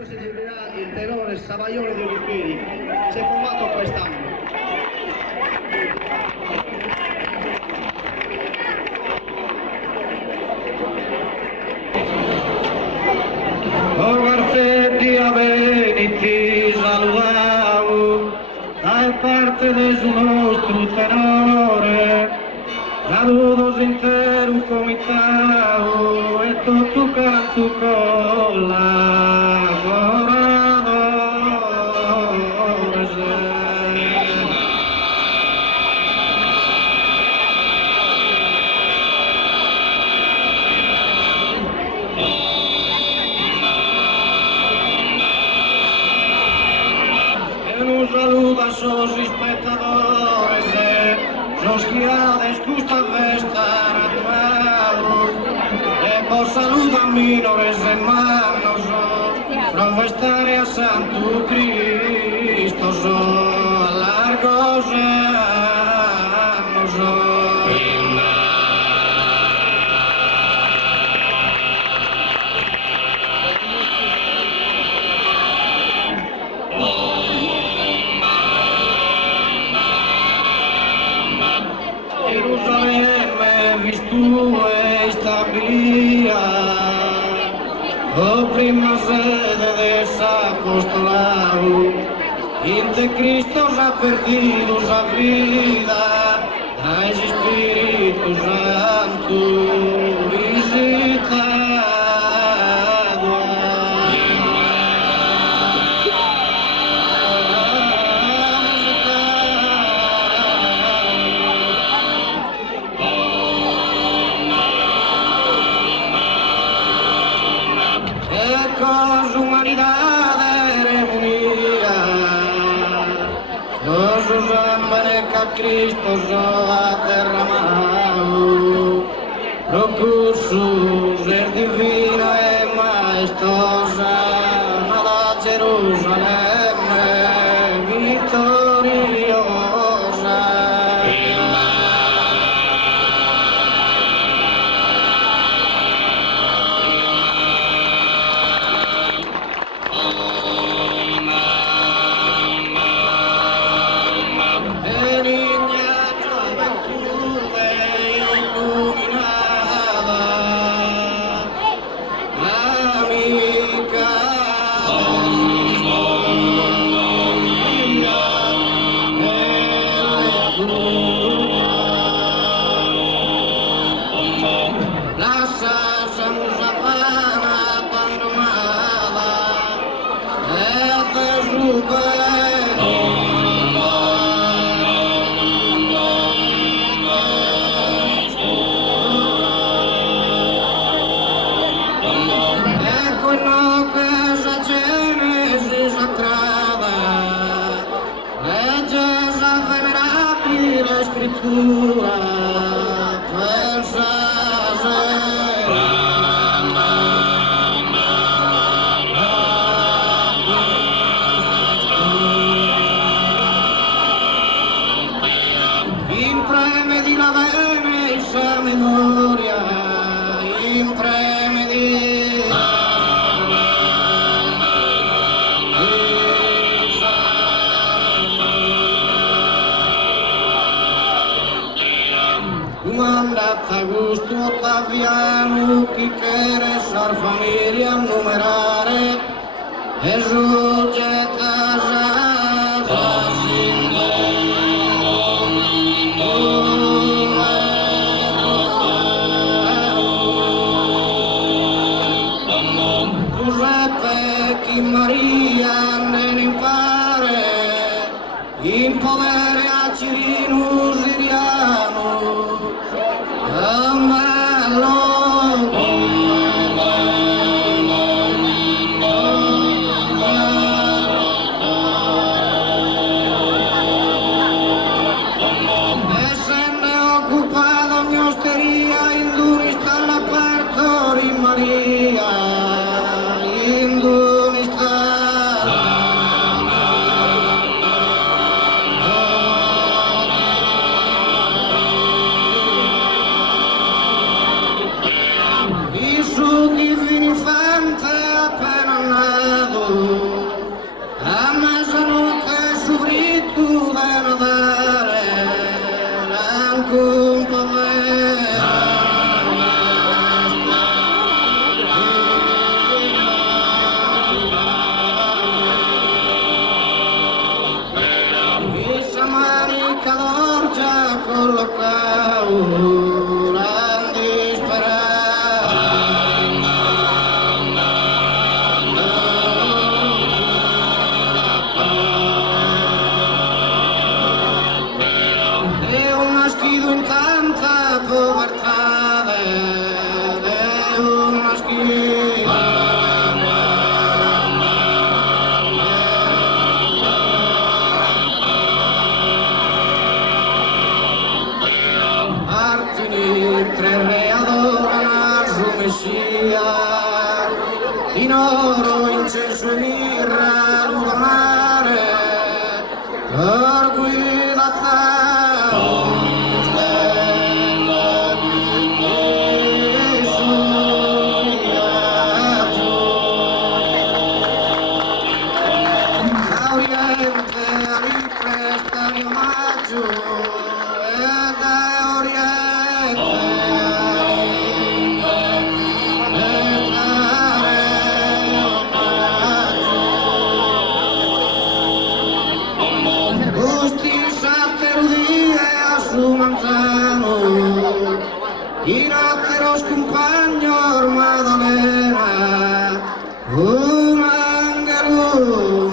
Adesso si eseguirà il tenore Savaglione di Olimpini, si è formato quest'anno. Oh Garcetti aveni ti salutavo da parte del nostro tenore, saludos intero comitato e tutto canto collaboradores. Un saludo a sus espectadores, los guiades que esta festa naturales, por salud a minores hermanos, profestare a Santo Cristo, largos años. Gerusalemme vistu e stabilia, o prima sede de apostolado, inte Cristo ha perdido a vida, a Espírito Santo visitado. Cristo ha derramado, procursus es divina e maestosa, nada Gerusalemme vittoriosa. Augusto Ottaviano, chi quiere sar familia numerare, esulgeta casa sin Giuseppe chi Maria ne impare, in povere a Cirino Siriano. Maria, in oro, incenso e mirra lunare, per guida stella di Gesù viaggio. Da Oriente ripresta il omaggio, e da Oriente in attero scompagno Maddalena, un angelo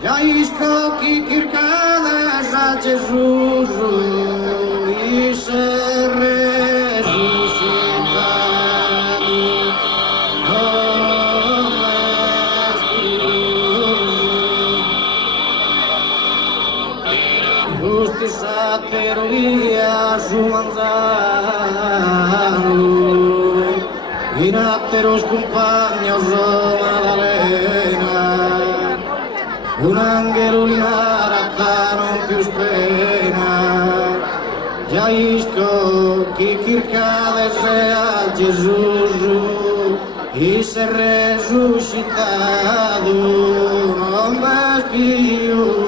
ja iskoki kirkada za Gesù i se resuscitado. Giustizia per via su Manzano, in attero scompagno Maddalena, un angelo li narra non più spena, già isco chi kirkade sea Gesù, e se resuscitado non ves più.